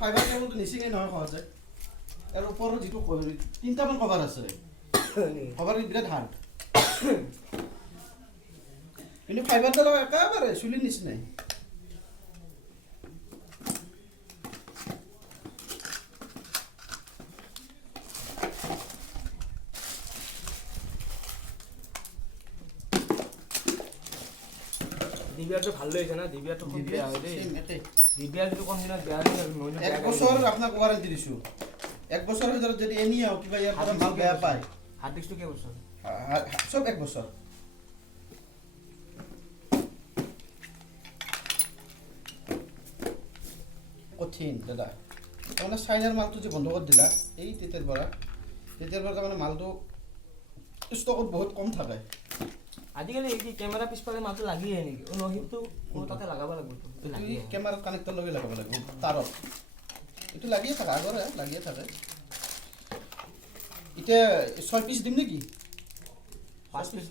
fibre কেবলটো নিচিঙে নহয় সহজে আৰু ওপৰৰ যিটো তিনিটামান কভাৰ আছে কভাৰ বিৰাট হাৰ্ড কিন্তু ফাইবাৰডাল একেবাৰে চুলিৰ নিচিনাই ডিবিয়াৰটো ভাল লৈছে না ডিবিয়াৰটো খুব বেয়া হয় দেই ডিবিয়াৰ যদি কম দিনত বেয়া হয় এক বছৰ আপোনাক ৱাৰেণ্টি দিছোঁ এক বছৰৰ ভিতৰত যদি এনিও কিবা ইয়াৰ পৰা মাল বেয়া পায় হাৰ্ড ডিস্কটো কেইবছৰ চব এক বছৰ কঠিন দাদা তাৰমানে চাইনাৰ মালটো যে বন্ধ কৰি দিলা এই তেতিয়াৰ পৰা তাৰমানে মালটো ষ্টকত বহুত কম থাকে আজিকালি এই কেমেৰা পিছফালে মালটো লাগিয়ে নেকি নহিবটো তাতে লগাব লাগিব কেমেৰাত কানেক্টৰ লগাই লগাব লাগিব তাৰত এইটো লাগিয়ে থাকে আগৰে লাগিয়ে থাকে এতিয়া 6 পিচ দিম নেকি 5 পিচ